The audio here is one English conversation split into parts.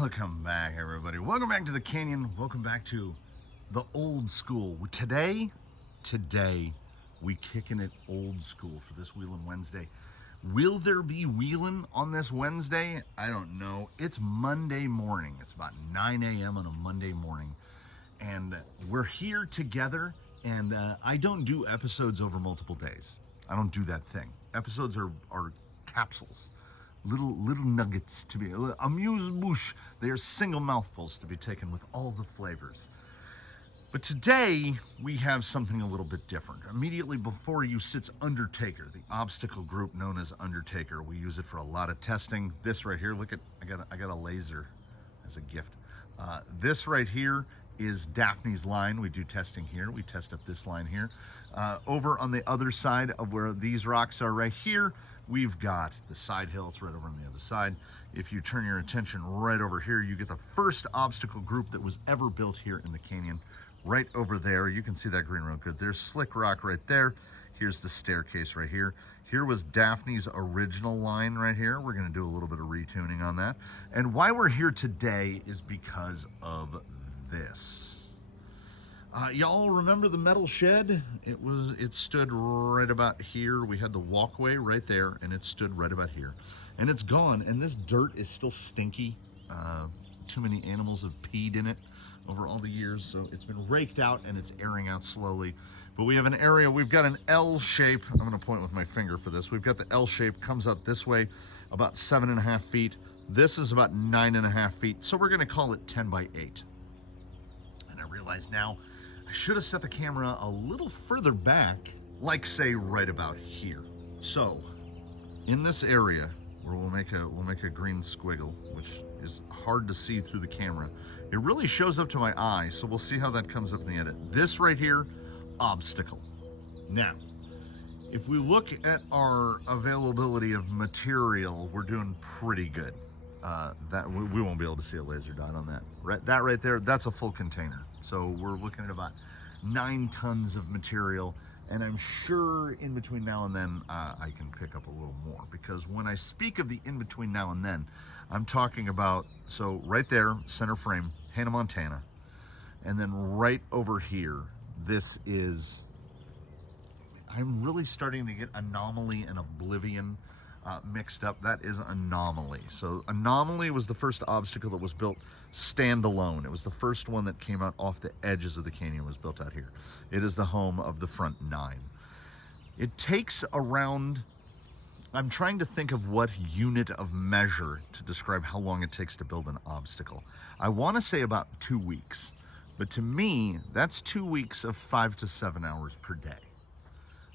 Welcome back, everybody. Welcome back to the canyon. Welcome back to the old school. Today, we kicking it old school for this Wheelin Wednesday. Will there be Wheelin on this Wednesday? I don't know. It's Monday morning. It's about 9 a.m. on a Monday morning. And we're here together. And I don't do episodes over multiple days. I don't do that thing. Episodes are capsules. Little nuggets to be amuse-bouche. They are single mouthfuls to be taken with all the flavors. But today we have something a little bit different. Immediately before you sits Undertaker, the obstacle group known as Undertaker. We use it for a lot of testing. This right here, look at I got a laser as a gift. This right here is Daphne's line. We do testing here. We test up this line here. Over on the other side of where these rocks are right here, we've got the side hill. It's right over on the other side. If you turn your attention right over here, you get the first obstacle group that was ever built here in the canyon. Right over there, you can see that green real good. There's slick rock right there. Here's the staircase right here. Here was Daphne's original line right here. We're gonna do a little bit of retuning on that. And why we're here today is because of this. Y'all remember the metal shed? It stood right about here. We had the walkway right there, and it stood right about here. And it's gone, and this dirt is still stinky. Too many animals have peed in it over all the years, so it's been raked out and it's airing out slowly. But we have an area, we've got an L shape. I'm gonna point with my finger for this. We've got the L shape, comes out this way, about 7.5 feet. This is about 9.5 feet. So we're gonna call it 10 by 8. And I realize now, I should have set the camera a little further back, like say right about here. So in this area, where we'll make a green squiggle, which is hard to see through the camera. It really shows up to my eye, so we'll see how that comes up in the edit. This right here, obstacle. Now, if we look at our availability of material, we're doing pretty good. That we won't be able to see a laser dot on that. That right there, that's a full container. So we're looking at about 9 tons of material. And I'm sure in between now and then, I can pick up a little more, because when I speak of the in between now and then, I'm talking about, so right there, center frame, Hannah Montana. And then right over here, this is, I'm really starting to get Anomaly and Oblivion mixed up. That is Anomaly. So Anomaly was the first obstacle that was built standalone. It was the first one that came out off the edges of the canyon, was built out here. It is the home of the front 9. It takes around, I'm trying to think of what unit of measure to describe how long it takes to build an obstacle. I want to say about 2 weeks, but to me, that's 2 weeks of 5 to 7 hours per day.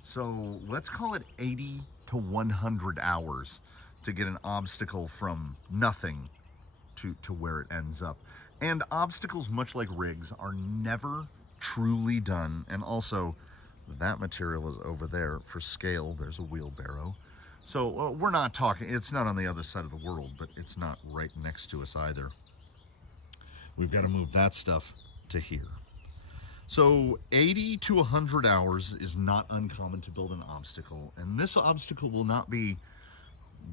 So let's call it 80 to 100 hours to get an obstacle from nothing to where it ends up. And obstacles, much like rigs, are never truly done. And also, that material is over there for scale. There's a wheelbarrow. So we're not talking, it's not on the other side of the world, but it's not right next to us either. We've got to move that stuff to here. So 80 to 100 hours is not uncommon to build an obstacle. And this obstacle will not be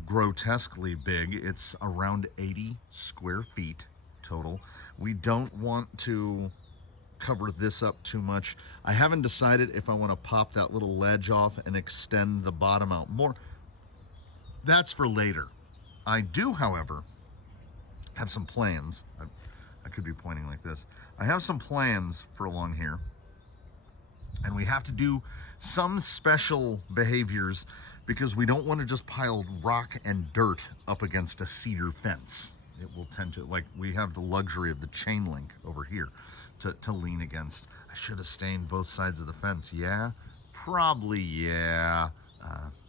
grotesquely big. It's around 80 square feet total. We don't want to cover this up too much. I haven't decided if I want to pop that little ledge off and extend the bottom out more. That's for later. I do, however, have some plans. I could be pointing like this. I have some plans for along here, and we have to do some special behaviors because we don't want to just pile rock and dirt up against a cedar fence. It will tend to, like, we have the luxury of the chain link over here to lean against. I should have stained both sides of the fence. Yeah, probably, yeah.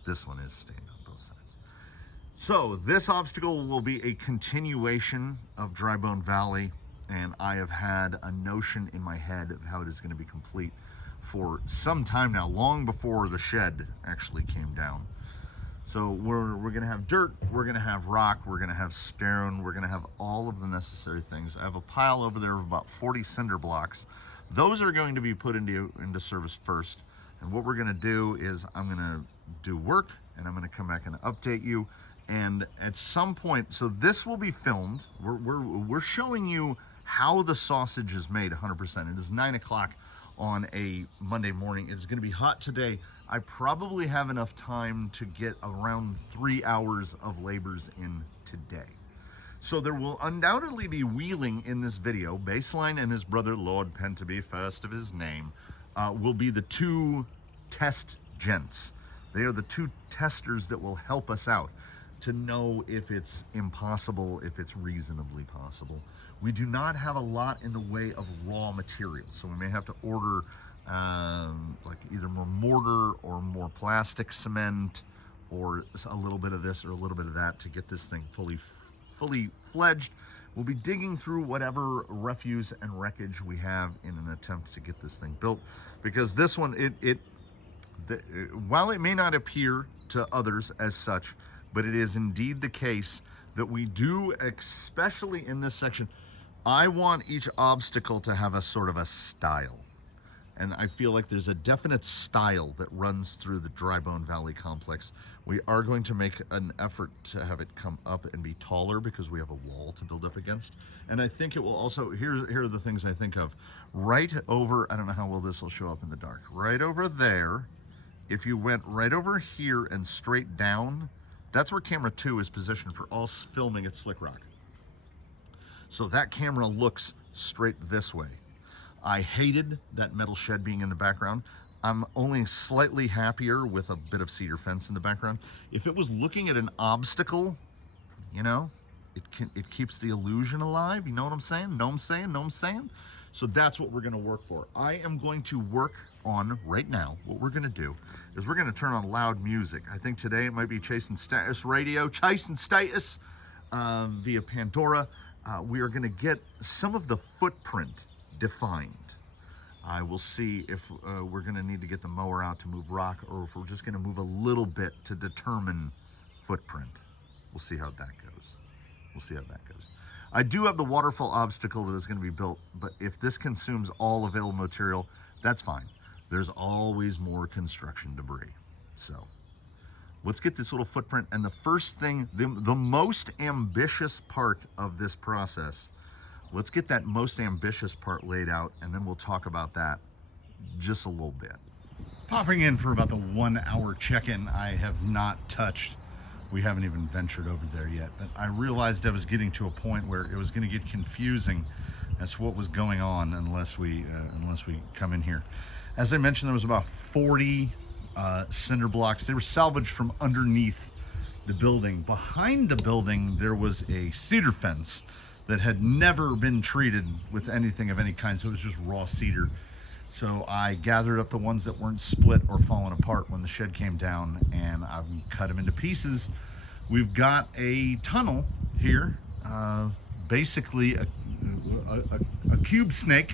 This one is stained on both sides. So this obstacle will be a continuation of Dry Bone Valley. And I have had a notion in my head of how it is going to be complete for some time now, long before the shed actually came down. So we're going to have dirt, we're going to have rock, we're going to have stone, we're going to have all of the necessary things. I have a pile over there of about 40 cinder blocks. Those are going to be put into service first. And what we're going to do is I'm going to do work, and I'm going to come back and update you. And at some point, so this will be filmed. We're showing you how the sausage is made 100%. It is 9 o'clock on a Monday morning. It's going to be hot today. I probably have enough time to get around 3 hours of labors in today. So there will undoubtedly be Wheelin in this video. Baseline and his brother, Lord Pentabee, first of his name, will be the two test gents. They are the two testers that will help us out to know if it's impossible, if it's reasonably possible. We do not have a lot in the way of raw materials, so we may have to order like either more mortar or more plastic cement or a little bit of this or a little bit of that to get this thing fully fledged. We'll be digging through whatever refuse and wreckage we have in an attempt to get this thing built, because this one, while it may not appear to others as such, but it is indeed the case that we do, especially in this section, I want each obstacle to have a sort of a style. And I feel like there's a definite style that runs through the Dry Bone Valley complex. We are going to make an effort to have it come up and be taller because we have a wall to build up against. And I think it will also, here are the things I think of. Right over, I don't know how well this will show up in the dark, right over there, if you went right over here and straight down, that's where camera 2 is positioned for all filming at Slick Rock. So that camera looks straight this way. I hated that metal shed being in the background. I'm only slightly happier with a bit of cedar fence in the background. If it was looking at an obstacle, you know, it keeps the illusion alive. You know what I'm saying? Know what I'm saying? Know what I'm saying? So that's what we're gonna work for. I am going to work on right now, what we're gonna do is we're gonna turn on loud music. I think today it might be Chasing Status Radio, Chasing Status via Pandora. We are gonna get some of the footprint defined. I will see if we're gonna need to get the mower out to move rock, or if we're just gonna move a little bit to determine footprint. We'll see how that goes. We'll see how that goes. I do have the waterfall obstacle that is gonna be built, but if this consumes all available material, that's fine. There's always more construction debris. So let's get this little footprint. And the first thing, the most ambitious part of this process, let's get that most ambitious part laid out, and then we'll talk about that just a little bit. Popping in for about the 1 hour check-in. I have not touched, we haven't even ventured over there yet, but I realized I was getting to a point where it was gonna get confusing as to what was going on unless we come in here. As I mentioned, there was about 40 cinder blocks. They were salvaged from underneath the building. Behind the building, there was a cedar fence that had never been treated with anything of any kind, so it was just raw cedar. So I gathered up the ones that weren't split or falling apart when the shed came down, and I've cut them into pieces. We've got a tunnel here, basically a cube snake,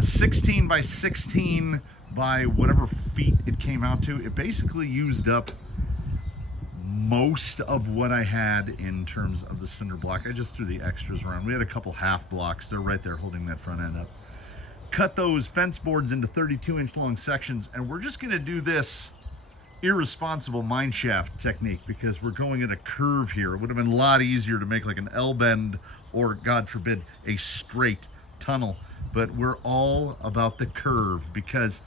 16 by 16 by whatever feet it came out to. It basically used up most of what I had in terms of the cinder block. I just threw the extras around. We had a couple half blocks. They're right there holding that front end up. Cut those fence boards into 32-inch long sections, and we're just gonna do this irresponsible mine shaft technique because we're going at a curve here. It would have been a lot easier to make like an L bend or, God forbid, a straight tunnel, but we're all about the curve because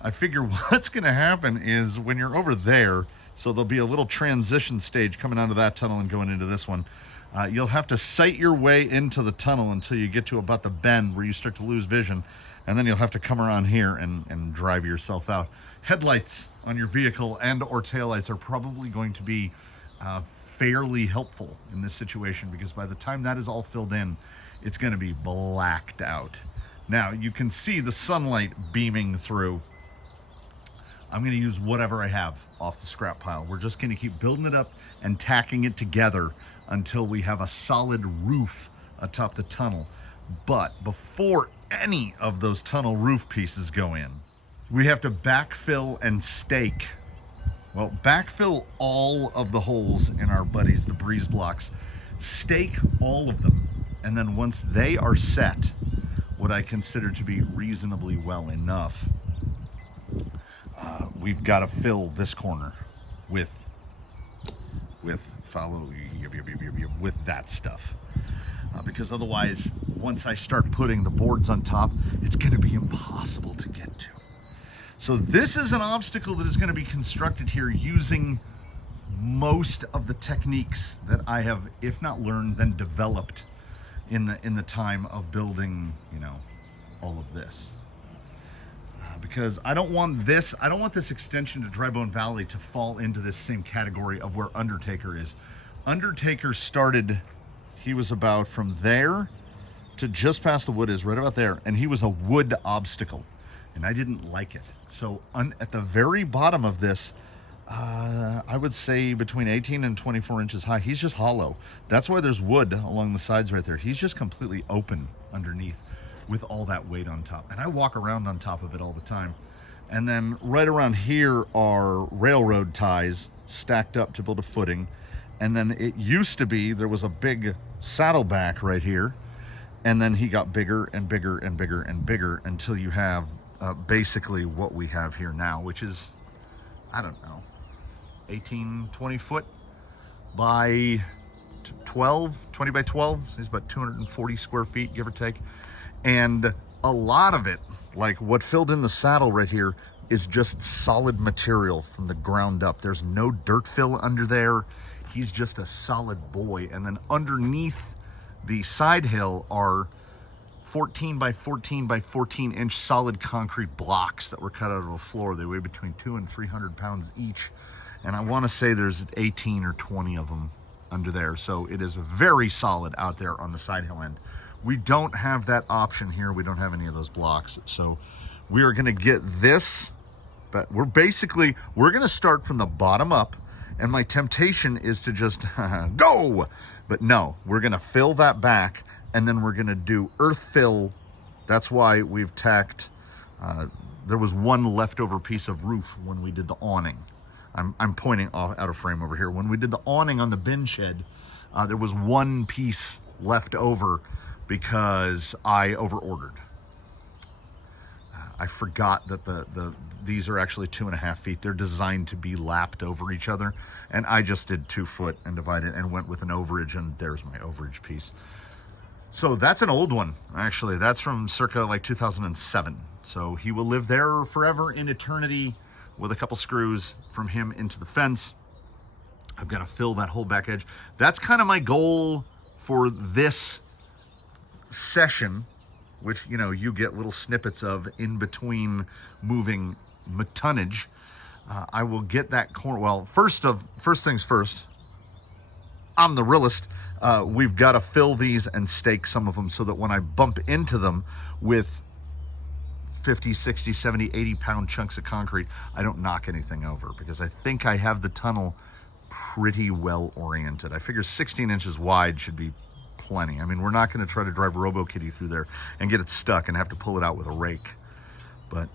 I figure what's gonna happen is when you're over there, so there'll be a little transition stage coming out of that tunnel and going into this one. You'll have to sight your way into the tunnel until you get to about the bend where you start to lose vision, and then you'll have to come around here and drive yourself out. Headlights on your vehicle and or taillights are probably going to be fairly helpful in this situation because by the time that is all filled in, it's gonna be blacked out. Now, you can see the sunlight beaming through. I'm gonna use whatever I have off the scrap pile. We're just gonna keep building it up and tacking it together until we have a solid roof atop the tunnel. But before any of those tunnel roof pieces go in, we have to backfill and stake. Well, backfill all of the holes in our buddies, the breeze blocks, stake all of them. And then once they are set, what I consider to be reasonably well enough, we've got to fill this corner with with with that stuff. Because otherwise, once I start putting the boards on top, it's going to be impossible to get to. So this is an obstacle that is going to be constructed here using most of the techniques that I have, if not learned, then developed in the time of building, you know, all of this. Because I don't want this extension to Dry Bone Valley to fall into this same category of where Undertaker is. Undertaker started, he was about from there to just past the wood is right about there, and he was a wood obstacle, and I didn't like it. So at the very bottom of this, I would say between 18 and 24 inches high, he's just hollow. That's why there's wood along the sides right there. He's just completely open underneath with all that weight on top. And I walk around on top of it all the time. And then right around here are railroad ties stacked up to build a footing. And then it used to be, there was a big saddleback right here. And then he got bigger and bigger and bigger and bigger until you have basically what we have here now, which is, I don't know, 18, 20 foot by 20 by 12. So it's about 240 square feet, give or take. And a lot of it, like what filled in the saddle right here, is just solid material from the ground up. There's no dirt fill under there. He's just a solid boy. And then underneath the side hill are 14 by 14 by 14 inch solid concrete blocks that were cut out of a floor. They weigh between 200 and 300 pounds each. And I want to say there's 18 or 20 of them under there. So it is very solid out there on the side hill end. We don't have that option here. We don't have any of those blocks. So we are going to get this, but we're going to start from the bottom up. And my temptation is to just go, but no, we're going to fill that back. And then we're going to do earth fill. That's why we've tacked, there was one leftover piece of roof when we did the awning. I'm pointing out of frame over here. When we did the awning on the bin shed, there was one piece left over because I over-ordered. I forgot that these are actually 2.5 feet. They're designed to be lapped over each other. And I just did 2 foot and divided and went with an overage, and there's my overage piece. So that's an old one, actually. That's from circa like 2007. So he will live there forever in eternity with a couple screws from him into the fence. I've got to fill that whole back edge. That's kind of my goal for this session, which, you know, you get little snippets of in between moving tonnage. I will get that corner. Well, first things first, I'm the realist. We've got to fill these and stake some of them so that when I bump into them with 50, 60, 70, 80 pound chunks of concrete, I don't knock anything over, because I think I have the tunnel pretty well oriented. I figure 16 inches wide should be plenty. I mean, we're not going to try to drive RoboKitty through there and get it stuck and have to pull it out with a rake. But,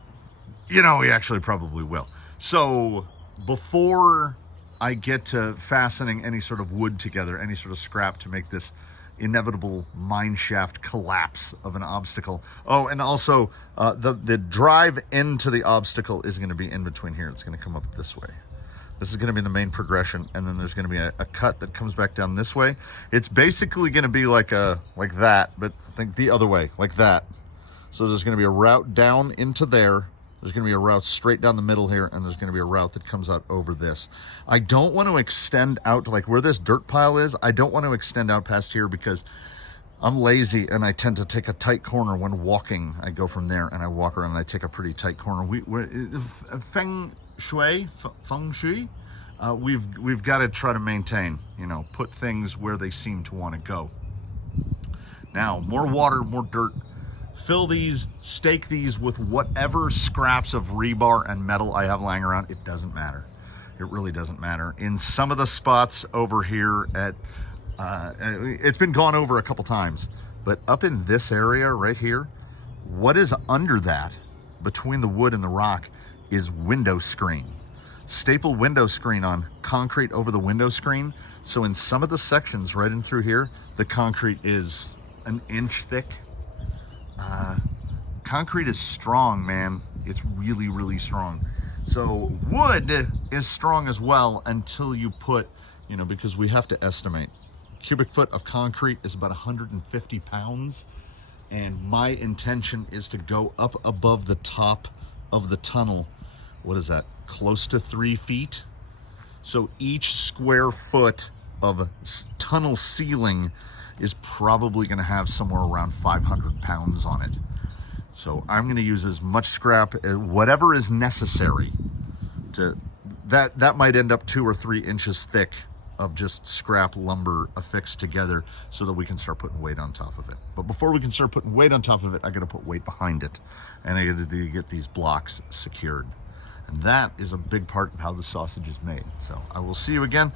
you know, we actually probably will. So before I get to fastening any sort of wood together, any sort of scrap to make this inevitable mine shaft collapse of an obstacle. Oh, and also the drive into the obstacle is going to be in between here. It's going to come up this way. This is going to be the main progression, and then there's going to be a cut that comes back down this way. It's basically going to be like that, but I think the other way, like that. So there's going to be a route down into there. There's going to be a route straight down the middle here, and there's going to be a route that comes out over this. I don't want to extend out to like where this dirt pile is. I don't want to extend out past here because I'm lazy and I tend to take a tight corner when walking. I go from there and I walk around and I take a pretty tight corner. Feng Shui, we've got to try to maintain, you know, put things where they seem to want to go. Now, more water, more dirt. Fill these, stake these with whatever scraps of rebar and metal I have lying around. It doesn't matter. It really doesn't matter. In some of the spots over here at, it's been gone over a couple times, but up in this area right here, what is under that between the wood and the rock is window screen. Staple window screen on, concrete over the window screen. So in some of the sections right in through here, the concrete is an inch thick. Concrete is strong, man. It's really, really strong. So wood is strong as well until you put, you know, because we have to estimate. Cubic foot of concrete is about 150 pounds. And my intention is to go up above the top of the tunnel. What is that? Close to 3 feet. So each square foot of tunnel ceiling is probably going to have somewhere around 500 pounds on it. So I'm going to use as much scrap, whatever is necessary to, that might end up 2 or 3 inches thick of just scrap lumber affixed together so that we can start putting weight on top of it. But before we can start putting weight on top of it, I gotta put weight behind it. And I gotta get these blocks secured. And that is a big part of how the sausage is made. So I will see you again,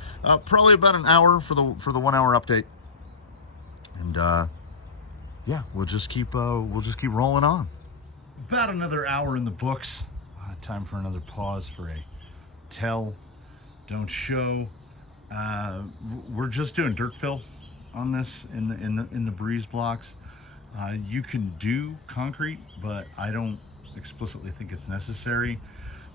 probably about an hour for the 1 hour update. And yeah, we'll just keep rolling on. About another hour in the books. Time for another pause for a tell, don't show. We're just doing dirt fill on this in the breeze blocks. You can do concrete, but I don't explicitly think it's necessary.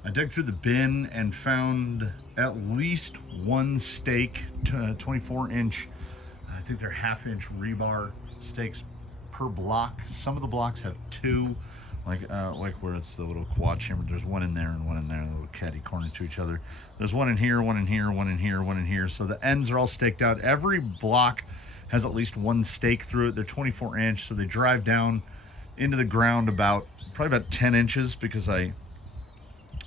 I dug through the bin and found at least 1 stake, 24-inch. I think they're 1/2-inch rebar stakes per block. Some of the blocks have 2. Like where it's the little quad chamber, there's 1 in there and 1 in there, a little catty corner to each other. There's 1 in here, 1 in here, 1 in here, 1 in here. So the ends are all staked out. Every block has at least 1 stake through it. They're 24-inch, so they drive down into the ground probably about 10 inches because I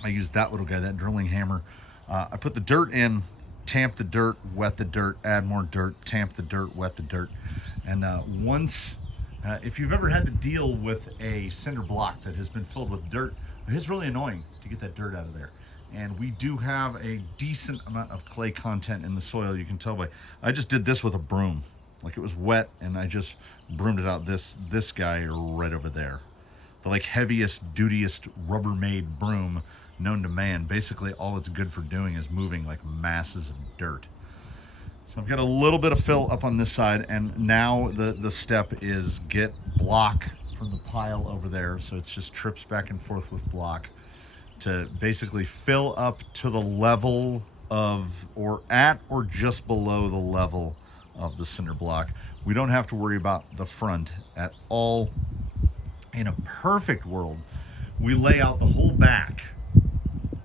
used that little guy, that drilling hammer. I put the dirt in, tamp the dirt, wet the dirt, add more dirt, tamp the dirt, wet the dirt. And if you've ever had to deal with a cinder block that has been filled with dirt, it's really annoying to get that dirt out of there. And we do have a decent amount of clay content in the soil. You can tell by, I just did this with a broom. Like it was wet and I just broomed it out. This guy right over there. The like heaviest, dutiest Rubbermaid broom known to man. Basically all it's good for doing is moving like masses of dirt. So I've got a little bit of fill up on this side, and now the step is get block from the pile over there. So it's just trips back and forth with block to basically fill up to the level of, or at or just below the level of the cinder block. We don't have to worry about the front at all. In a perfect world, we lay out the whole back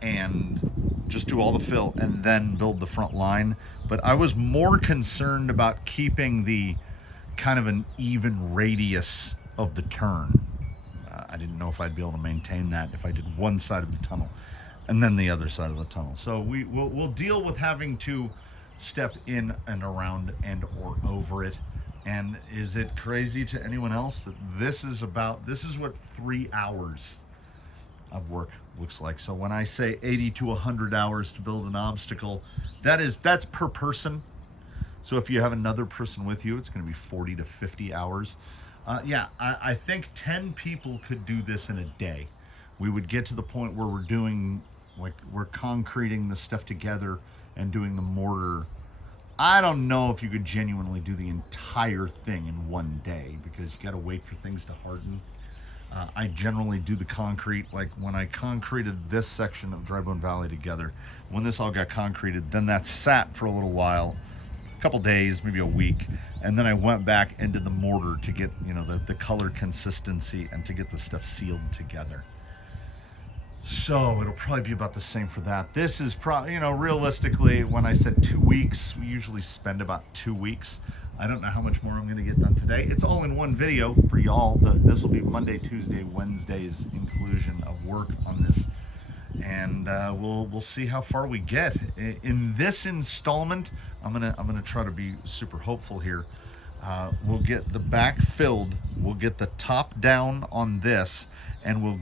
and just do all the fill and then build the front line. But I was more concerned about keeping the kind of an even radius of the turn. I didn't know if I'd be able to maintain that if I did one side of the tunnel and then the other side of the tunnel. So we'll deal with having to step in and around and or over it. And is it crazy to anyone else that this is what 3 hours of work looks like? So when I say 80 to 100 hours to build an obstacle, that's per person. So if you have another person with you, it's going to be 40 to 50 hours. I think 10 people could do this in a day. We would get to the point where we're doing, like, we're concreting the stuff together and doing the mortar. I don't know if you could genuinely do the entire thing in one day because you got to wait for things to harden. I generally do the concrete, like when I concreted this section of Dry Bone Valley together, when this all got concreted, then that sat for a little while, a couple days, maybe a week, and then I went back into the mortar to get, you know, the color consistency and to get the stuff sealed together. So it'll probably be about the same for that. This is probably, you know, realistically, when I said 2 weeks, we usually spend about 2 weeks. I don't know how much more I'm going to get done today. It's all in one video for y'all. This will be Monday, Tuesday, Wednesday's inclusion of work on this, and we'll see how far we get in this installment. I'm gonna try to be super hopeful here. We'll get the back filled. We'll get the top down on this, and we'll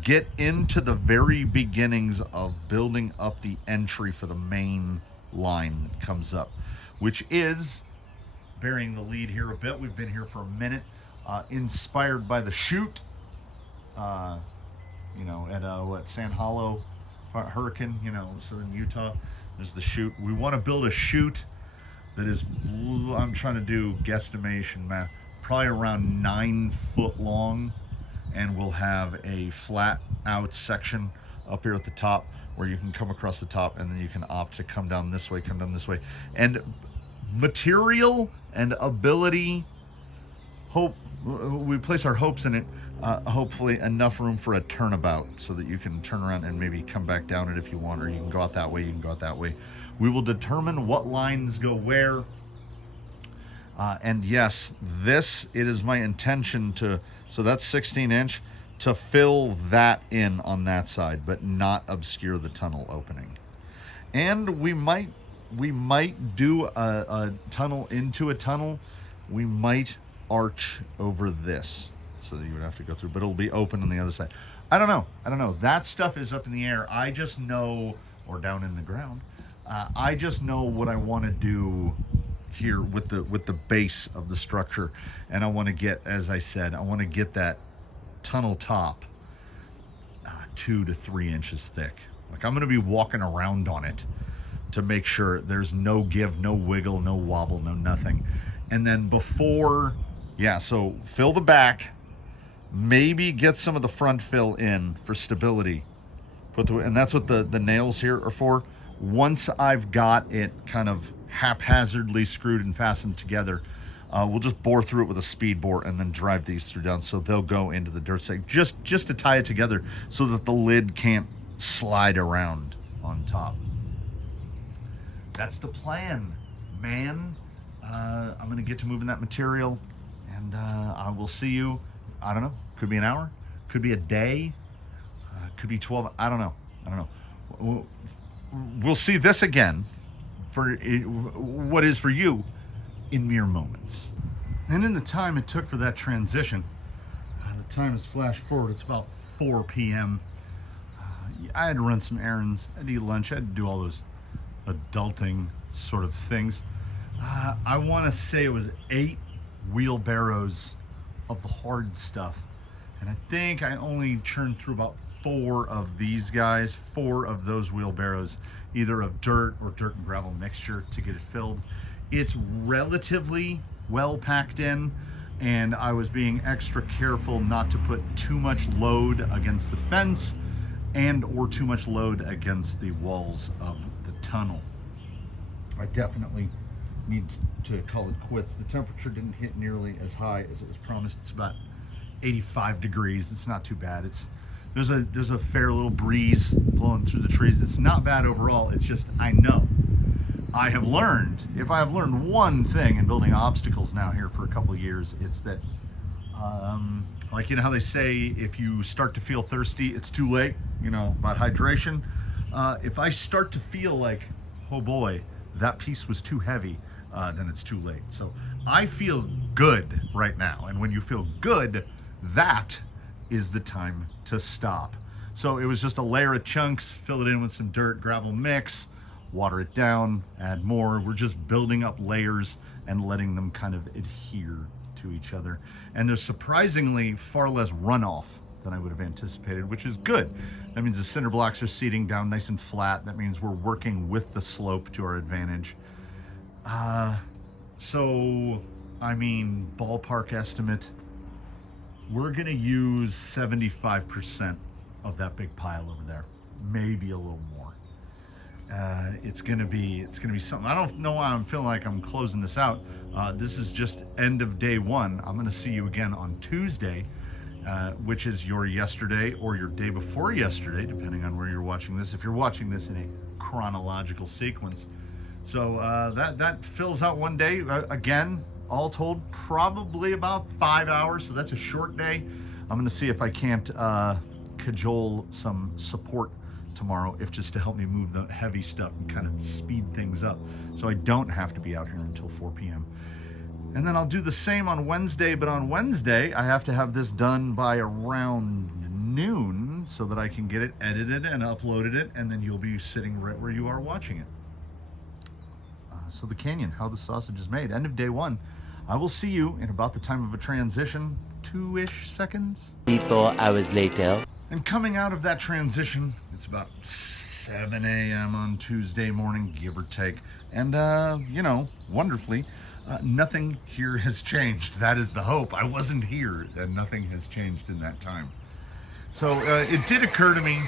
get into the very beginnings of building up the entry for the main line that comes up, which is bearing the lead here a bit. We've been here for a minute, inspired by the chute, you know, at Sand Hollow Hurricane, you know, southern Utah. There's the chute. We want to build a chute that is, I'm trying to do guesstimation math, probably around 9 foot long, and we'll have a flat out section up here at the top where you can come across the top, and then you can opt to come down this way, come down this way. And material and ability, hope, we place our hopes in it, hopefully enough room for a turnabout so that you can turn around and maybe come back down it if you want, or you can go out that way, you can go out that way. We will determine what lines go where. And yes, it is my intention to, so that's 16 inch, to fill that in on that side, but not obscure the tunnel opening. And we might do a tunnel into a tunnel. We might arch over this so that you would have to go through, but it'll be open on the other side. I don't know. That stuff is up in the air. I just know, or down in the ground. I just know what I want to do here with the base of the structure, and I want to get, as I said, I want to get that tunnel top 2 to 3 inches thick. Like, I'm going to be walking around on it to make sure there's no give, no wiggle, no wobble, no nothing. And then before, so fill the back, maybe get some of the front fill in for stability. And that's what the nails here are for. Once I've got it kind of haphazardly screwed and fastened together, we'll just bore through it with a speed bore and then drive these through down, so they'll go into the dirt sack just to tie it together so that the lid can't slide around on top. That's the plan, man. I'm gonna get to moving that material, and I will see you, I don't know, could be an hour, could be a day, could be 12, I don't know. We'll see this again for what is for you in mere moments. And in the time it took for that transition, the time is flash forward, it's about 4 p.m. I had to run some errands, I had to eat lunch, I had to do all those adulting sort of things. I want to say it was 8 wheelbarrows of the hard stuff, and I think I only churned through about 4 of these guys, 4 of those wheelbarrows, either of dirt or dirt and gravel mixture, to get it filled. It's relatively well packed in, and I was being extra careful not to put too much load against the fence and or too much load against the walls of the tunnel. I definitely need to call it quits. The temperature didn't hit nearly as high as it was promised. It's about 85 degrees. It's not too bad. There's a fair little breeze blowing through the trees. It's not bad overall. It's just, I know, I have learned, if I have learned one thing in building obstacles now here for a couple of years, it's that, like, you know how they say, if you start to feel thirsty, it's too late, you know, about hydration. If I start to feel like, oh boy, that piece was too heavy, then it's too late. So I feel good right now. And when you feel good, that is the time to stop. So it was just a layer of chunks, fill it in with some dirt, gravel mix, water it down, add more. We're just building up layers and letting them kind of adhere to each other. And there's surprisingly far less runoff than I would have anticipated, which is good. That means the cinder blocks are seating down nice and flat. That means we're working with the slope to our advantage. So, I mean, ballpark estimate, we're gonna use 75% of that big pile over there, maybe a little more. It's gonna be something. I don't know why I'm feeling like I'm closing this out. This is just end of day 1. I'm gonna see you again on Tuesday, which is your yesterday or your day before yesterday, depending on where you're watching this. If you're watching this in a chronological sequence. So that fills out one day. Again, all told, probably about 5 hours. So that's a short day. I'm gonna see if I can't cajole some support tomorrow, if just to help me move the heavy stuff and kind of speed things up, so I don't have to be out here until 4 p.m. And then I'll do the same on Wednesday, but on Wednesday I have to have this done by around noon so that I can get it edited and uploaded it, and then you'll be sitting right where you are watching it. So the canyon, how the sausage is made, end of day 1. I will see you in about the time of a transition, 2-ish seconds. 4 hours later. And coming out of that transition, it's about 7 a.m. on Tuesday morning, give or take. And, you know, wonderfully, nothing here has changed. That is the hope. I wasn't here, and nothing has changed in that time. So it did occur to me,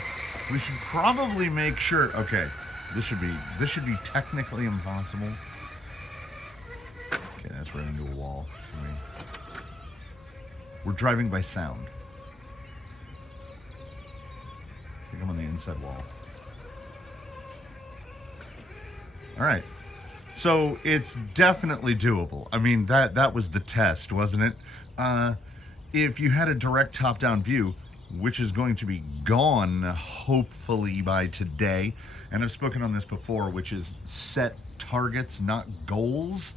we should probably make sure. Okay, this should be technically impossible. Okay, that's right into a wall. I mean, we're driving by sound. I think I'm on the inside wall. All right. So it's definitely doable. I mean, that was the test, wasn't it? If you had a direct top-down view, which is going to be gone hopefully by today, and I've spoken on this before, which is set targets, not goals,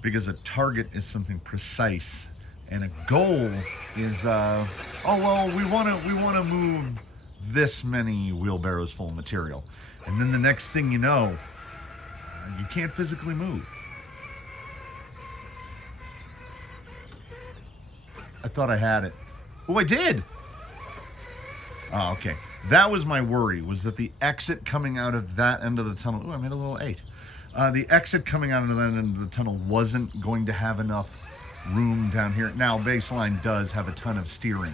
because a target is something precise, and a goal is, oh well, we want to move this many wheelbarrows full of material, and then the next thing you know, you can't physically move. I thought I had it. Oh, I did. Oh, okay. That was my worry, was that the exit coming out of that end of the tunnel, oh, I made a little 8. The exit coming out of that end of the tunnel wasn't going to have enough room down here. Now, Baseline does have a ton of steering,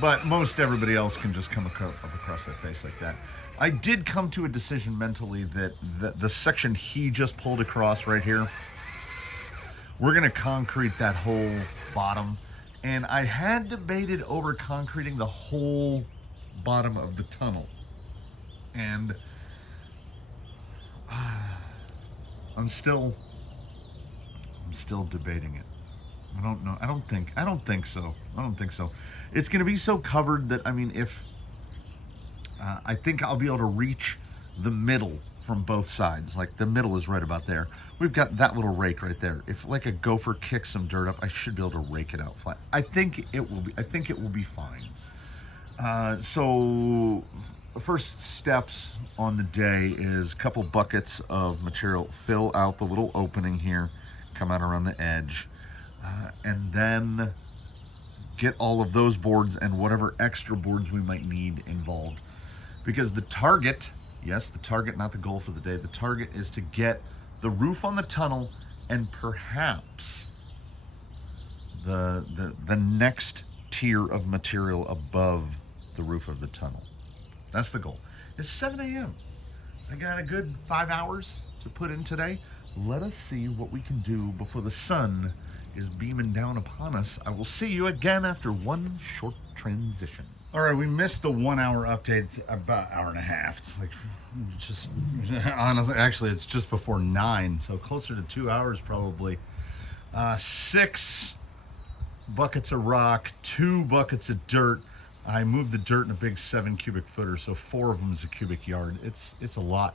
but most everybody else can just come across that face like that. I did come to a decision mentally that the section he just pulled across right here, we're going to concrete that whole bottom. And I had debated over concreting the whole bottom of the tunnel. And I'm still debating it. I don't know. I don't think so. It's going to be so covered that, I mean, if I think I'll be able to reach the middle from both sides. Like the middle is right about there. We've got that little rake right there. If like a gopher kicks some dirt up, I should be able to rake it out flat. I think it will be fine. So first steps on the day is a couple buckets of material. Fill out the little opening here, come out around the edge, and then get all of those boards and whatever extra boards we might need involved. Because the target, yes, the target, not the goal for the day, the target is to get the roof on the tunnel and perhaps the next tier of material above the roof of the tunnel. That's the goal. It's 7 a.m. I got a good 5 hours to put in today. Let us see what we can do before the sun is beaming down upon us. I will see you again after one short transition. All right, we missed the 1 hour update. It's about an hour and a half. It's like just, honestly, actually, it's just before 9, so closer to 2 hours probably. 6 buckets of rock, 2 buckets of dirt. I moved the dirt in a big 7 cubic footer, so 4 of them is a cubic yard. It's a lot.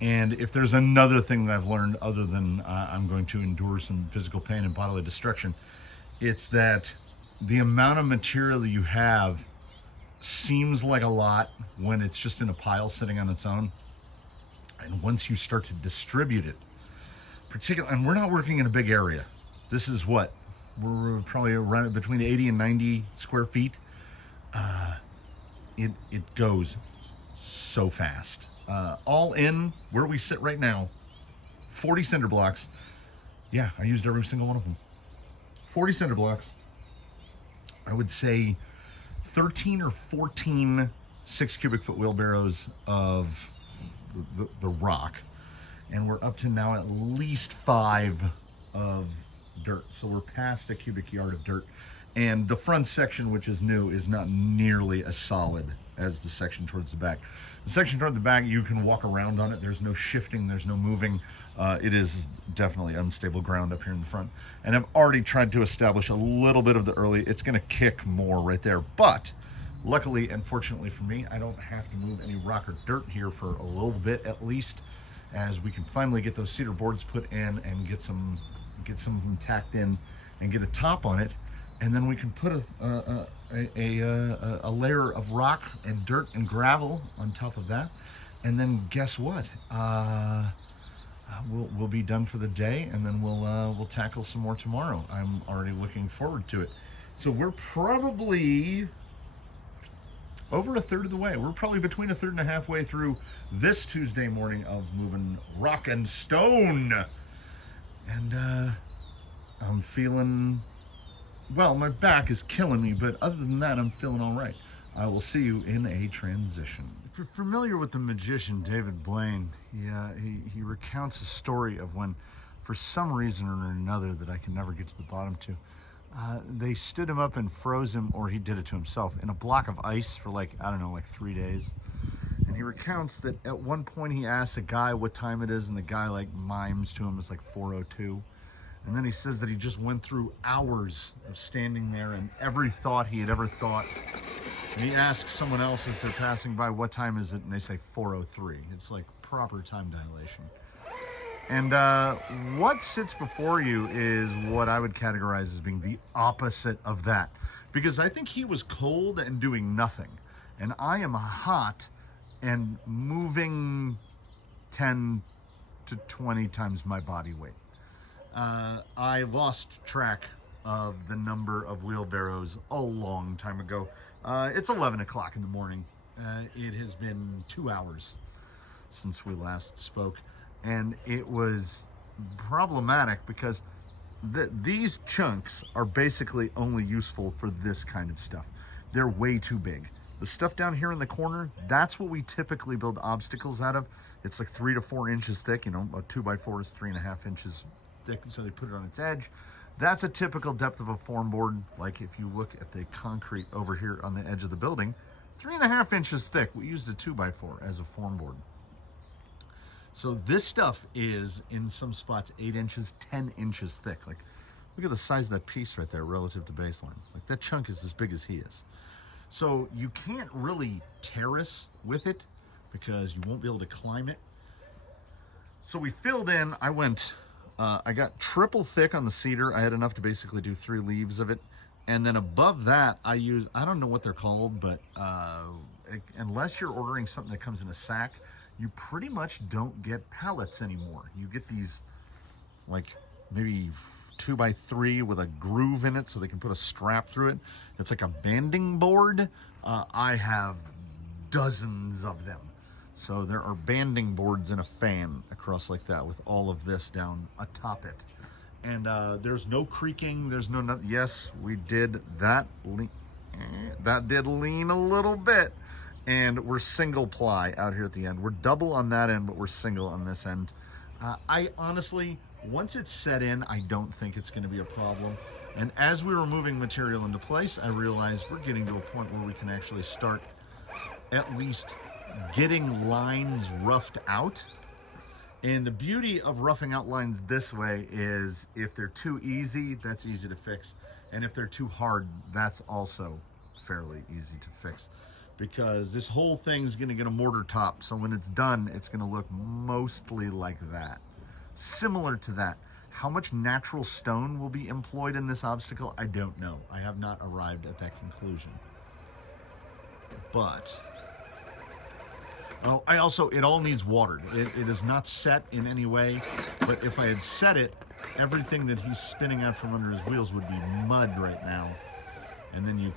And if there's another thing that I've learned, other than I'm going to endure some physical pain and bodily destruction, it's that the amount of material you have seems like a lot when it's just in a pile sitting on its own. And once you start to distribute it, particularly, and we're not working in a big area. This is what? We're probably around between 80 and 90 square feet. It goes so fast. All in, where we sit right now, 40 cinder blocks. Yeah, I used every single one of them. 40 cinder blocks. I would say 13 or 14 6 cubic foot wheelbarrows of the rock. And we're up to now at least 5 of dirt. So we're past a cubic yard of dirt. And the front section, which is new, is not nearly as solid as the section towards the back. The section toward the back, you can walk around on it. There's no shifting, there's no moving. It is definitely unstable ground up here in the front. And I've already tried to establish a little bit of the early, it's gonna kick more right there. But luckily and fortunately for me, I don't have to move any rock or dirt here for a little bit at least, as we can finally get those cedar boards put in and get some of them tacked in and get a top on it. And then we can put a layer of rock and dirt and gravel on top of that. And then guess what? We'll be done for the day, and then we'll tackle some more tomorrow. I'm already looking forward to it. So we're probably over a third of the way. We're probably between a third and a half way through this Tuesday morning of moving rock and stone. And I'm feeling, well, my back is killing me, but other than that, I'm feeling all right. I will see you in a transition. If you're familiar with the magician David Blaine, he recounts a story of when, for some reason or another that I can never get to the bottom to, they stood him up and froze him, or he did it to himself, in a block of ice for like, I don't know, like 3 days. And he recounts that at one point he asks a guy what time it is, and the guy like mimes to him it's like 4:02. And then he says that he just went through hours of standing there and every thought he had ever thought. And he asks someone else as they're passing by, what time is it? And they say 4:03. It's like proper time dilation. And what sits before you is what I would categorize as being the opposite of that. Because I think he was cold and doing nothing. And I am hot and moving 10 to 20 times my body weight. I lost track of the number of wheelbarrows a long time ago. It's 11 o'clock in the morning. It has been 2 hours since we last spoke, and it was problematic because these chunks are basically only useful for this kind of stuff. They're way too big. The stuff down here in the corner, that's what we typically build obstacles out of. It's like 3 to 4 inches thick. You know, a 2x4 is 3.5 inches thick, so they put it on its edge. That's a typical depth of a form board. Like if you look at the concrete over here on the edge of the building, 3.5 inches thick. We used a 2x4 as a form board. So this stuff is, in some spots, 8 inches, 10 inches thick. Like, look at the size of that piece right there relative to baseline. Like, that chunk is as big as he is. So you can't really terrace with it because you won't be able to climb it. So we filled in, I got triple thick on the cedar. I had enough to basically do 3 leaves of it. And then above that, I use, I don't know what they're called, but unless you're ordering something that comes in a sack, you pretty much don't get pallets anymore. You get these like maybe 2x3 with a groove in it so they can put a strap through it. It's like a banding board. I have dozens of them. So there are banding boards and a fan across like that with all of this down atop it. And there's no creaking, there's no, yes, we did that. That did lean a little bit. And we're single ply out here at the end. We're double on that end, but we're single on this end. I honestly, once it's set in, I don't think it's going to be a problem. And as we were moving material into place, I realized we're getting to a point where we can actually start at least getting lines roughed out. And the beauty of roughing out lines this way is if they're too easy, that's easy to fix. And if they're too hard, that's also fairly easy to fix. Because this whole thing's gonna get a mortar top. So when it's done, it's gonna look mostly like that. Similar to that. How much natural stone will be employed in this obstacle? I don't know. I have not arrived at that conclusion. But, oh, it all needs watered. It is not set in any way, but if I had set it, everything that he's spinning out from under his wheels would be mud right now. And then you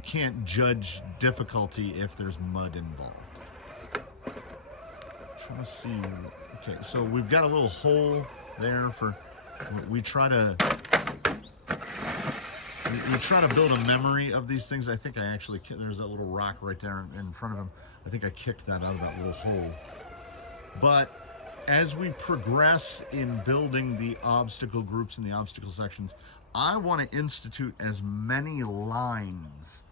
can't judge difficulty if there's mud involved. Trying to see, okay, so we've got a little hole there for, we try to build a memory of these things. I think I actually, there's that little rock right there in front of him. I think I kicked that out of that little hole. But as we progress in building the obstacle groups and the obstacle sections, I want to institute as many lines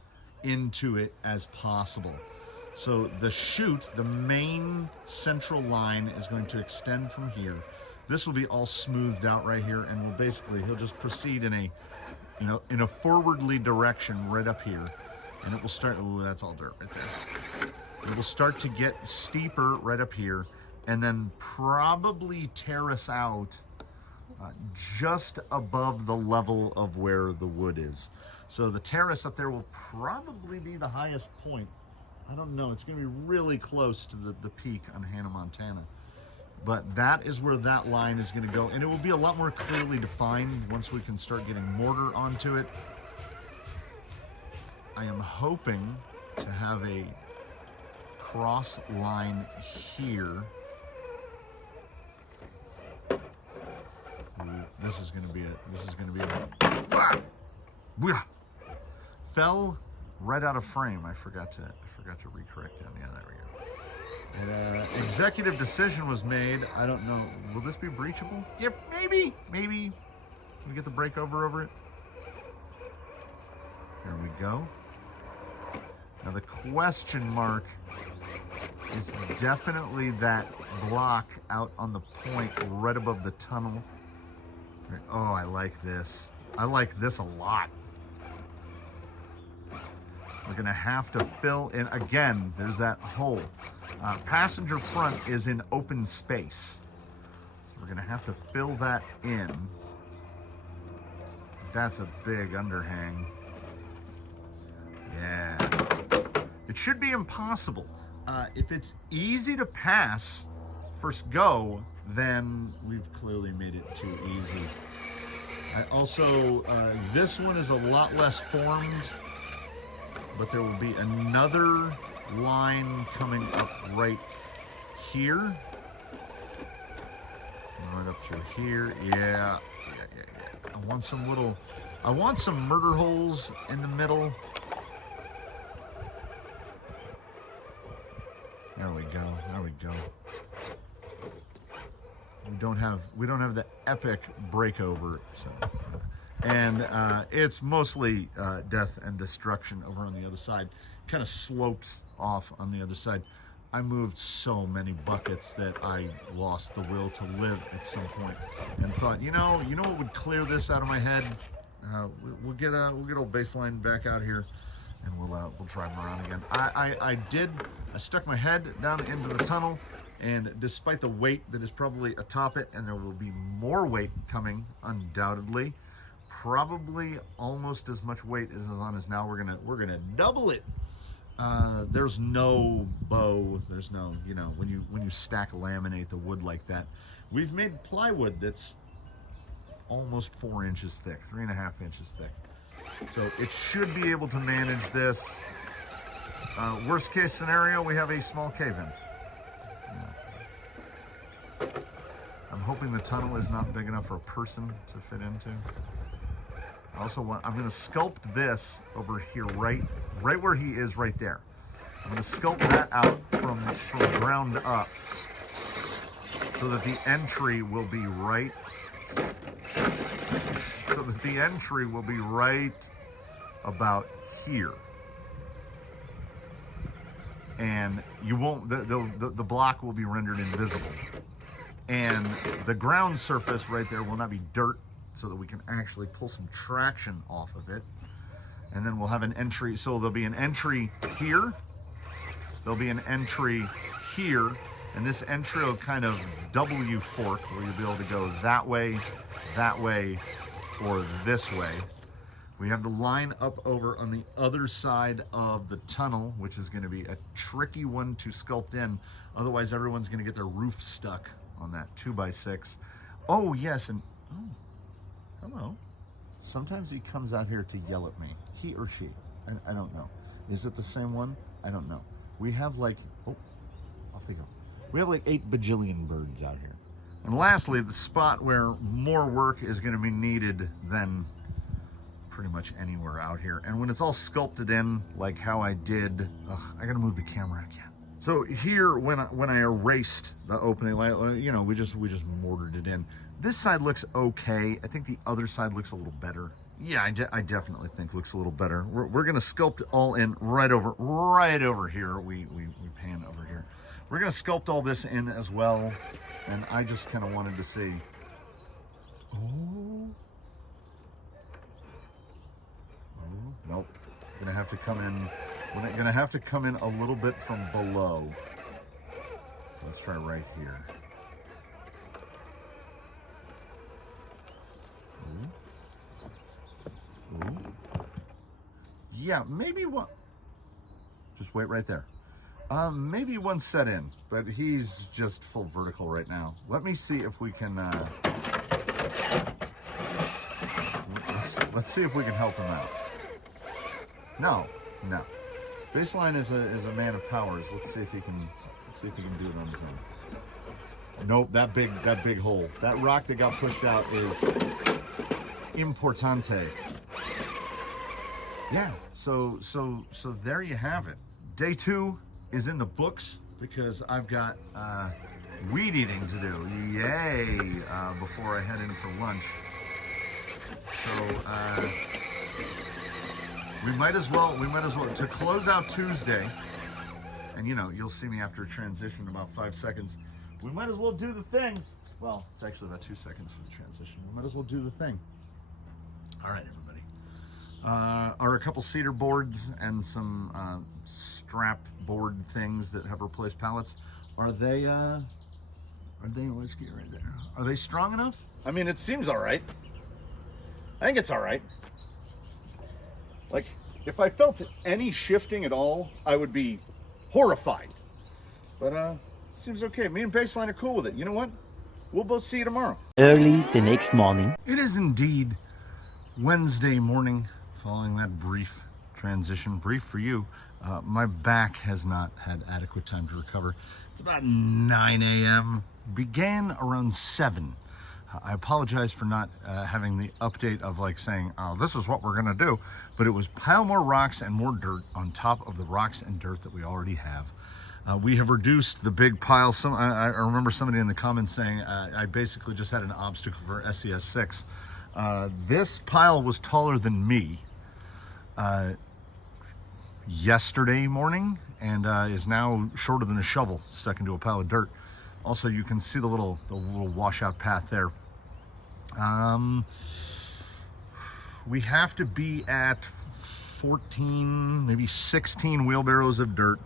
into it as possible. So the chute, the main central line, is going to extend from here. This will be all smoothed out right here, and we'll basically, he'll just proceed in a forwardly direction right up here, and it will start, oh, that's all dirt right there. It will start to get steeper right up here, and then probably terrace out just above the level of where the wood is. So the terrace up there will probably be the highest point. I don't know, it's gonna be really close to the peak on Hannah, Montana. But that is where that line is gonna go, and it will be a lot more clearly defined once we can start getting mortar onto it. I am hoping to have a cross line here. This is gonna be it. This is gonna be it. Fell right out of frame. I forgot to recorrect that. Yeah, there we go. And, executive decision was made. I don't know. Will this be breachable? Yep, maybe. Can we get the breakover over it? There we go. Now the question mark is definitely that block out on the point right above the tunnel. Oh, I like this. I like this a lot. We're gonna have to fill in, again, there's that hole. Passenger front is in open space. So we're gonna have to fill that in. That's a big underhang. Yeah. It should be impossible. If it's easy to pass first go, then we've clearly made it too easy. I also, this one is a lot less formed, but there will be another line coming up right here. Right up through here. Yeah. I want some murder holes in the middle. There we go. We don't have the epic breakover, so. And it's mostly death and destruction over on the other side. Kind of slopes off on the other side. I moved so many buckets that I lost the will to live at some point, and thought, you know what would clear this out of my head? We'll get old baseline back out here, and we'll drive them around again. I stuck my head down into the tunnel, and despite the weight that is probably atop it, and there will be more weight coming undoubtedly, probably almost as much weight as is on us now. We're gonna double it. There's no bow. There's no, when you stack laminate the wood like that. We've made plywood that's almost 4 inches thick, 3.5 inches thick. So it should be able to manage this. Worst case scenario, we have a small cave-in. I'm hoping the tunnel is not big enough for a person to fit into. I'm going to sculpt this over here, right where he is, right there. I'm going to sculpt that out from the ground up, so that the entry will be right. About here. And you won't. The block will be rendered invisible, and the ground surface right there will not be dirt, so that we can actually pull some traction off of it. And then we'll have an entry. So there'll be an entry here. There'll be an entry here. And this entry will kind of W fork, where you'll be able to go that way, or this way. We have the line up over on the other side of the tunnel, which is going to be a tricky one to sculpt in. Otherwise, everyone's going to get their roof stuck on that 2x6. Oh, yes, and oh, hello. Sometimes he comes out here to yell at me. He or she. I don't know. Is it the same one? I don't know. We have like, oh, off they go. We have like 8 bajillion birds out here. And lastly, the spot where more work is going to be needed than pretty much anywhere out here. And when it's all sculpted in, like how I did, I got to move the camera again. So here, when I erased the opening, we just mortared it in. This side looks okay. I think the other side looks a little better. Yeah, I definitely think looks a little better. We're gonna sculpt all in right over here. We pan over here. We're gonna sculpt all this in as well. And I just kind of wanted to see. Oh, nope. Gonna have to come in. We're gonna have to come in a little bit from below. Let's try right here. Ooh. Yeah, maybe one. Just wait right there. Maybe one set in, but he's just full vertical right now. Let me see if we can. Let's see if we can help him out. No. Baseline is a man of powers. Let's see if he can. Do it on his own. Nope, that big hole. That rock that got pushed out is importante. yeah, so there you have it. Day 2 is in the books because I've got weed eating to do. Yay! Before I head in for lunch. So we might as well to close out Tuesday. And you know, you'll see me after transition in about 5 seconds. We might as well do the thing. Well, it's actually about 2 seconds for the transition. We might as well do the thing. All right, everybody. Are a couple cedar boards and some strap board things that have replaced pallets. Are they, let's get right there. Are they strong enough? I mean, it seems all right. I think it's all right. Like, if I felt any shifting at all, I would be horrified. But, seems okay. Me and Baseline are cool with it. You know what? We'll both see you tomorrow. Early the next morning. It is indeed Wednesday morning, following that brief transition. Brief for you. My back has not had adequate time to recover. It's about 9 a.m. Began around 7. I apologize for not having the update of like saying, oh, this is what we're gonna do. But it was pile more rocks and more dirt on top of the rocks and dirt that we already have. We have reduced the big pile. I remember somebody in the comments saying, I basically just had an obstacle for SES 6. This pile was taller than me yesterday morning and is now shorter than a shovel stuck into a pile of dirt. Also, you can see the little washout path there. We have to be at 14, maybe 16 wheelbarrows of dirt.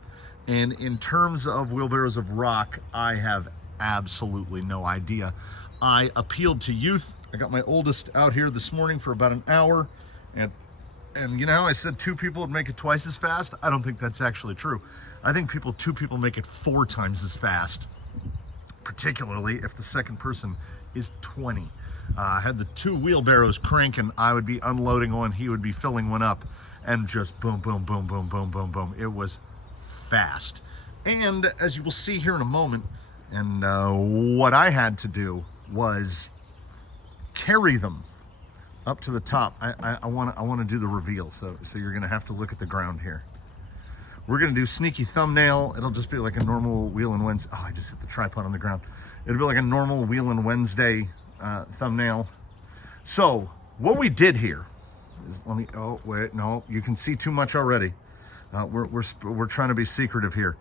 And in terms of wheelbarrows of rock, I have absolutely no idea. I appealed to youth. I got my oldest out here this morning for about an hour. And you know, I said 2 people would make it twice as fast. I don't think that's actually true. I think 2 people make it 4 times as fast, particularly if the second person is 20. I had the 2 wheelbarrows cranking. I would be unloading one, he would be filling one up, and just boom, boom, boom, boom, boom, boom, boom. It was fast. And as you will see here in a moment, and what I had to do was carry them up to the top. I want to do the reveal, so you're gonna have to look at the ground here. We're gonna do sneaky thumbnail. It'll just be like a normal Wheelin Wednesday. Oh, I just hit the tripod on the ground. It'll be like a normal Wheelin Wednesday thumbnail. So what we did here is, oh wait, no, you can see too much already. We're trying to be secretive here.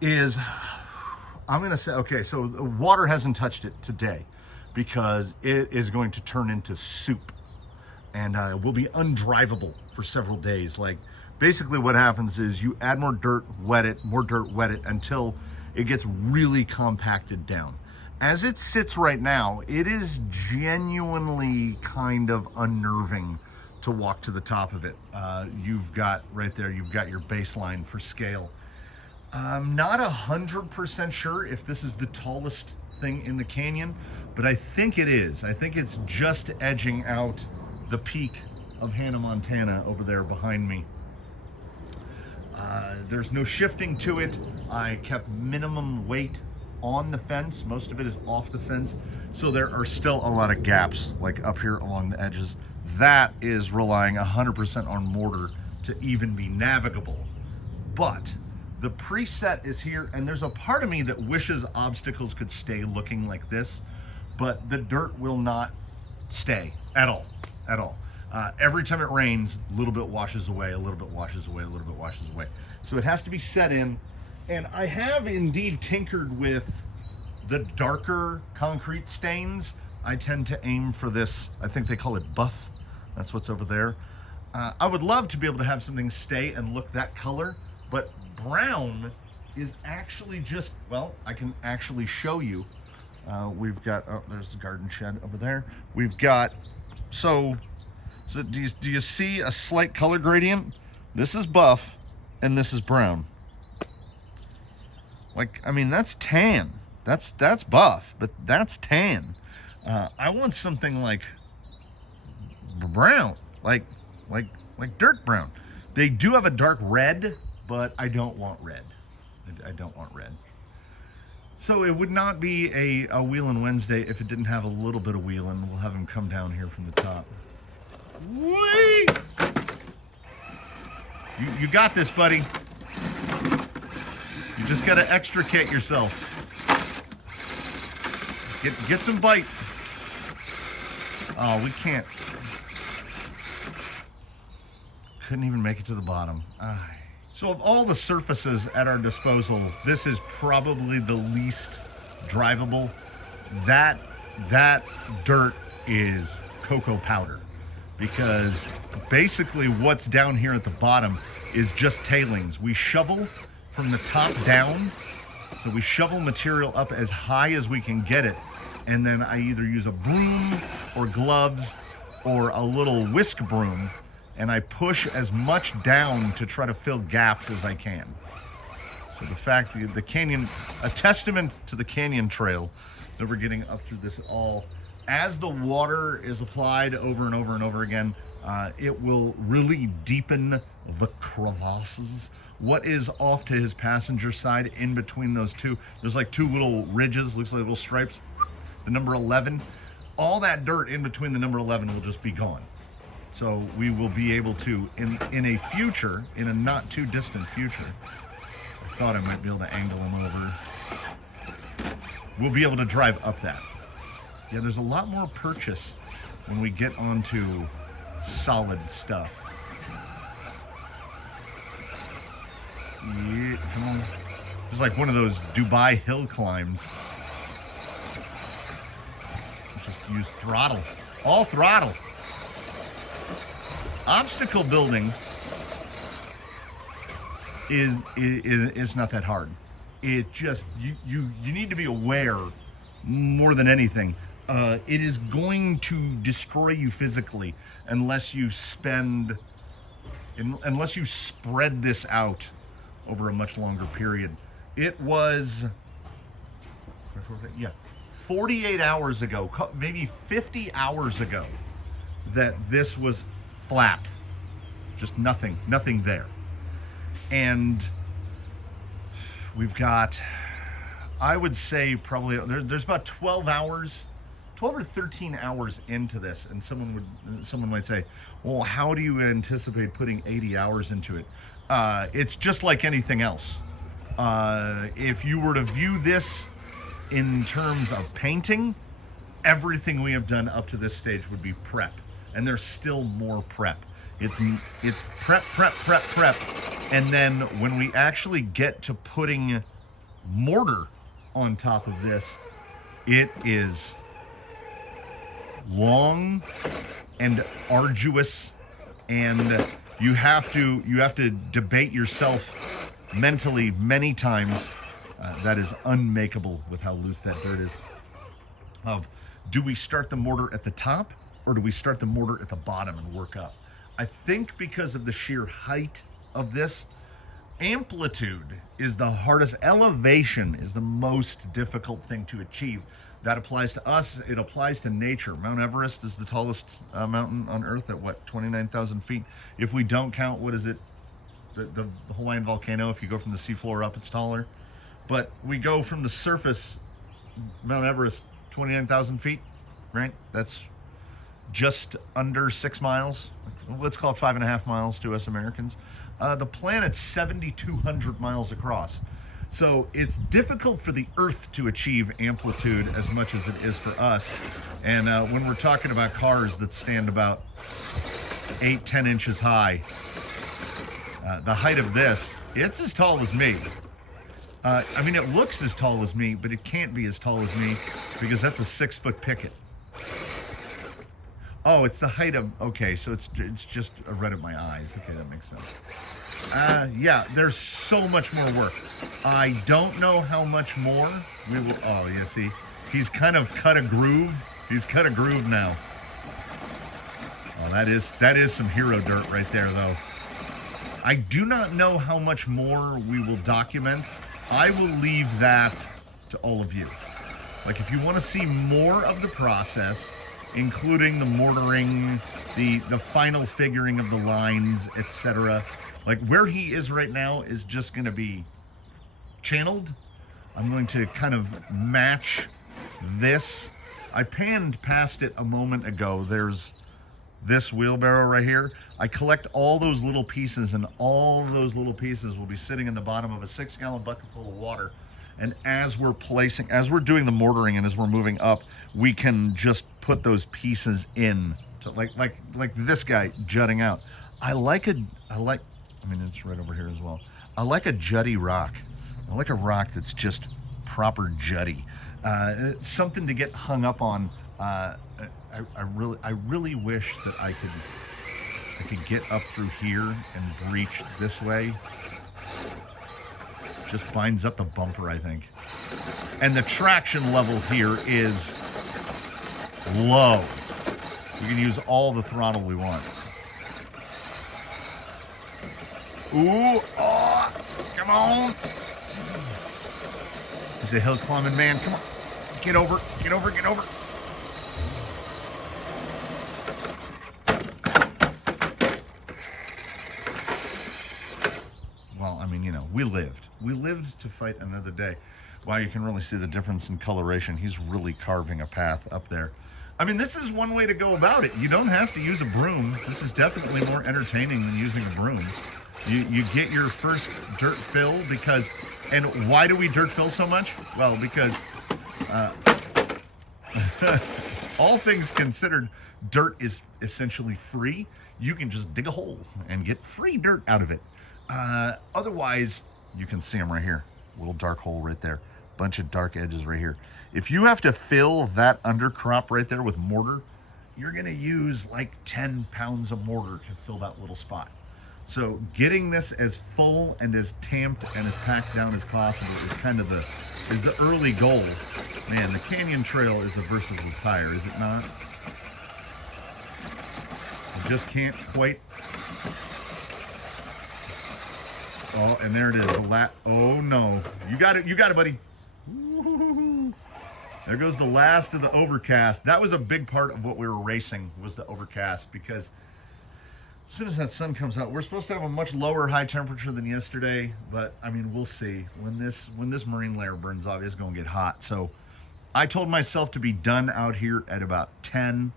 I'm gonna say, okay, so the water hasn't touched it today because it is going to turn into soup and will be undrivable for several days. Like, basically what happens is you add more dirt, wet it, until it gets really compacted down. As it sits right now, it is genuinely kind of unnerving to walk to the top of it. You've got right there, you've got your baseline for scale. I'm not 100% sure if this is the tallest thing in the canyon, but I think it is. I think it's just edging out the peak of Hannah, Montana over there behind me. There's no shifting to it. I kept minimum weight on the fence. Most of it is off the fence. So there are still a lot of gaps like up here along the edges. That is relying 100% on mortar to even be navigable. But the preset is here, and there's a part of me that wishes obstacles could stay looking like this, but the dirt will not stay at all. Every time it rains, a little bit washes away, a little bit washes away, a little bit washes away. So it has to be set in, and I have indeed tinkered with the darker concrete stains. I tend to aim for this, I think they call it buff. That's what's over there. I would love to be able to have something stay and look that color, but brown is actually just, well, I can actually show you. We've got, oh, there's the garden shed over there. We've got, so do you see a slight color gradient? This is buff and this is brown. Like, I mean, that's tan. That's buff, but that's tan. I want something like brown, like dirt brown. They do have a dark red, but I don't want red. I don't want red. So it would not be a Wheelin Wednesday if it didn't have a little bit of Wheelin. We'll have him come down here from the top. Whee! You got this, buddy. You just got to extricate yourself. Get some bite. Oh, we can't. Couldn't even make it to the bottom. So of all the surfaces at our disposal, this is probably the least drivable. That dirt is cocoa powder, because basically what's down here at the bottom is just tailings. We shovel from the top down, so we shovel material up as high as we can get it, and then I either use a broom or gloves or a little whisk broom, and I push as much down to try to fill gaps as I can. So the fact that the canyon, a testament to the canyon trail that we're getting up through this all. As the water is applied over and over and over again, it will really deepen the crevasses. What is off to his passenger side in between those two, there's like two little ridges, looks like little stripes, the number 11. All that dirt in between the number 11 will just be gone. So we will be able to, in a future, in a not too distant future, I thought I might be able to angle him over. We'll be able to drive up that. Yeah, there's a lot more purchase when we get onto solid stuff. Yeah, come on. It's like one of those Dubai hill climbs. Just use throttle. All throttle. Obstacle building is not that hard. It just, you need to be aware more than anything. It is going to destroy you physically unless you spread this out over a much longer period. It was, 48 hours ago, maybe 50 hours ago, that this was flat. Just nothing there. And we've got, I would say probably, there's about 12 or 13 hours into this, and someone might say, well, how do you anticipate putting 80 hours into it? It's just like anything else. If you were to view this in terms of painting, everything we have done up to this stage would be prep, and there's still more prep. It's prep, and then when we actually get to putting mortar on top of this, it is long and arduous, and you have to debate yourself mentally many times. That is unmakeable with how loose that dirt is. Do we start the mortar at the top, or do we start the mortar at the bottom and work up? I think because of the sheer height of this, amplitude is the hardest. Elevation is the most difficult thing to achieve. That applies to us. It applies to nature. Mount Everest is the tallest mountain on Earth at what, 29,000 feet? If we don't count, what is it? The Hawaiian volcano. If you go from the seafloor up, it's taller. But we go from the surface, Mount Everest, 29,000 feet, right? That's just under 6 miles. Let's call it 5.5 miles to us Americans. The planet's 7,200 miles across. So it's difficult for the Earth to achieve amplitude as much as it is for us. And when we're talking about cars that stand about 8-10 inches high, the height of this, it's as tall as me. I mean, it looks as tall as me, but it can't be as tall as me because that's a 6-foot picket. Oh, it's the height of, okay, so it's just red at my eyes. Okay, that makes sense. Yeah, there's so much more work. I don't know how much more we will, oh, yeah, see, he's kind of cut a groove. He's cut a groove now. Oh, that is some hero dirt right there, though. I do not know how much more we will document. I will leave that to all of you. Like, if you want to see more of the process, including the mortaring, the final figuring of the lines, etc. Like, where he is right now is just going to be channeled. I'm going to kind of match this. I panned past it a moment ago. There's this wheelbarrow right here, I collect all those little pieces, and all of those little pieces will be sitting in the bottom of a 6-gallon bucket full of water. And as we're doing the mortaring and as we're moving up, we can just put those pieces in to like this guy jutting out. I mean, it's right over here as well. I like a jutty rock. I like a rock that's just proper jutty. It's something to get hung up on. I really wish that I could get up through here and breach this way. Just binds up the bumper, I think. And the traction level here is low. We can use all the throttle we want. Ooh, oh, come on. He's a hill climbing man. Come on. Get over, get over, get over. Well, I mean, you know, we lived. We lived to fight another day. Wow, you can really see the difference in coloration. He's really carving a path up there. I mean, this is one way to go about it. You don't have to use a broom. This is definitely more entertaining than using a broom. You get your first dirt fill because, and why do we dirt fill so much? Well, because all things considered, dirt is essentially free. You can just dig a hole and get free dirt out of it. Otherwise, you can see them right here. Little dark hole right there. Bunch of dark edges right here. If you have to fill that undercrop right there with mortar, you're gonna use like 10 pounds of mortar to fill that little spot. So getting this as full and as tamped and as packed down as possible is kind of the early goal. Man, the Canyon Trail is a versatile tire, is it not? You just can't quite. Oh, and there it is. Oh no, you got it, buddy. Woo-hoo-hoo. There goes the last of the overcast. That was a big part of what we were racing, was the overcast, because as soon as that sun comes out, we're supposed to have a much lower high temperature than yesterday, but I mean, we'll see. When this marine layer burns off, it's going to get hot. So I told myself to be done out here at about 10.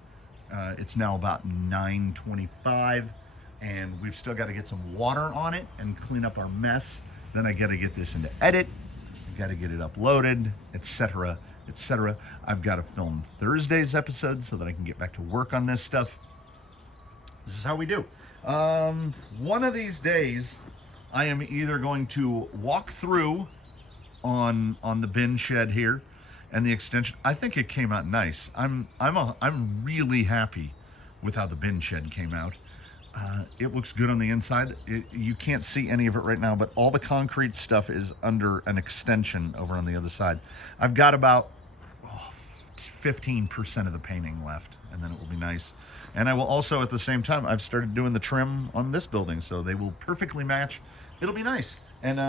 It's now about 9:25, and we've still got to get some water on it and clean up our mess. Then I got to get this into edit. I got to get it uploaded, etc., etc. I've got to film Thursday's episode so that I can get back to work on this stuff. This is how we do. One of these days, I am either going to walk through on the bin shed here and the extension. I think it came out nice. I'm really happy with how the bin shed came out. It looks good on the inside. You can't see any of it right now, but all the concrete stuff is under an extension over on the other side. I've got about 15% of the painting left, and then it will be nice. And I will also, at the same time, I've started doing the trim on this building, so they will perfectly match. It'll be nice. And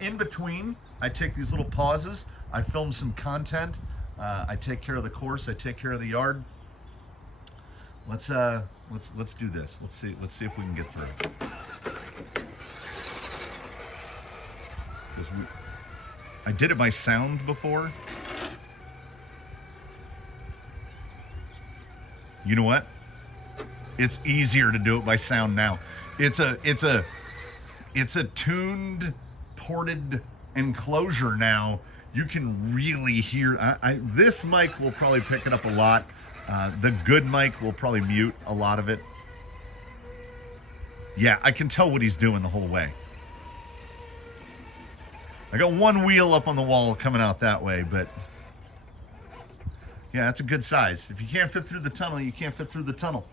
in between, I take these little pauses. I film some content. I take care of the course. I take care of the yard. Let's do this. Let's see if we can get through. I did it by sound before. You know what? It's easier to do it by sound now. It's a tuned, ported enclosure now. You can really hear. This mic will probably pick it up a lot. The good mic will probably mute a lot of it. Yeah, I can tell what he's doing the whole way. I got one wheel up on the wall coming out that way, but yeah, that's a good size. If you can't fit through the tunnel, you can't fit through the tunnel.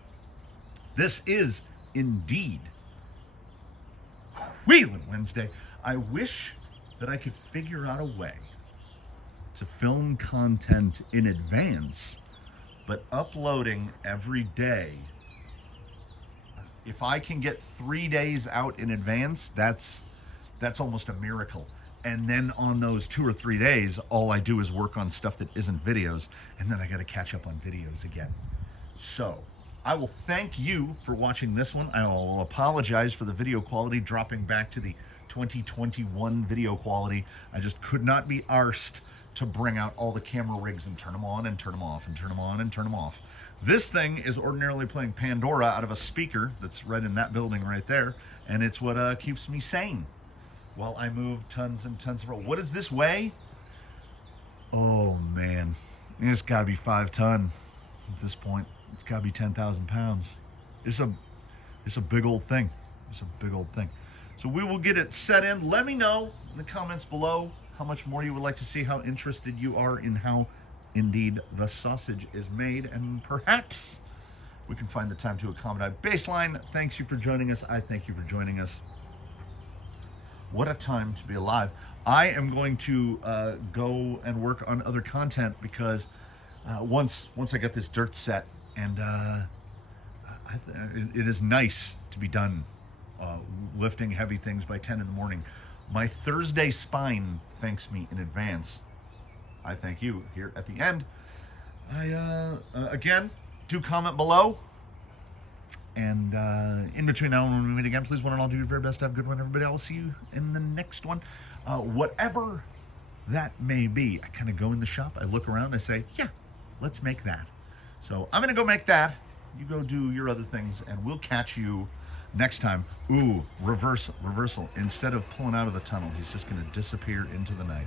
This is indeed Wheelin' Wednesday. I wish that I could figure out a way to film content in advance, but uploading every day. If I can get 3 days out in advance, that's almost a miracle. And then on those 2 or 3 days, all I do is work on stuff that isn't videos, and then I got to catch up on videos again. So I will thank you for watching this one. I will apologize for the video quality dropping back to the 2021 video quality. I just could not be arsed to bring out all the camera rigs and turn them on and turn them off and turn them on and turn them off. This thing is ordinarily playing Pandora out of a speaker that's right in that building right there, and it's what keeps me sane while I move tons and tons of roll. What does this weigh? Oh man, it's got to be 5 ton at this point. It's got to be 10,000 pounds. It's a big old thing. It's a big old thing. So we will get it set in. Let me know in the comments below how much more you would like to see, how interested you are in how indeed the sausage is made, and perhaps we can find the time to accommodate. Baseline, thanks you for joining us. I thank you for joining us. What a time to be alive. I am going to go and work on other content because once I get this dirt set, and it is nice to be done lifting heavy things by 10 in the morning. My Thursday spine thanks me in advance. I thank you here at the end. I again, do comment below. And in between now and when we meet again, please one and all do your very best to have a good one, everybody. I will see you in the next one. Whatever that may be, I kind of go in the shop, I look around, I say, yeah, let's make that. So I'm gonna go make that. You go do your other things, and we'll catch you next time. Ooh, reversal. Instead of pulling out of the tunnel, he's just gonna disappear into the night.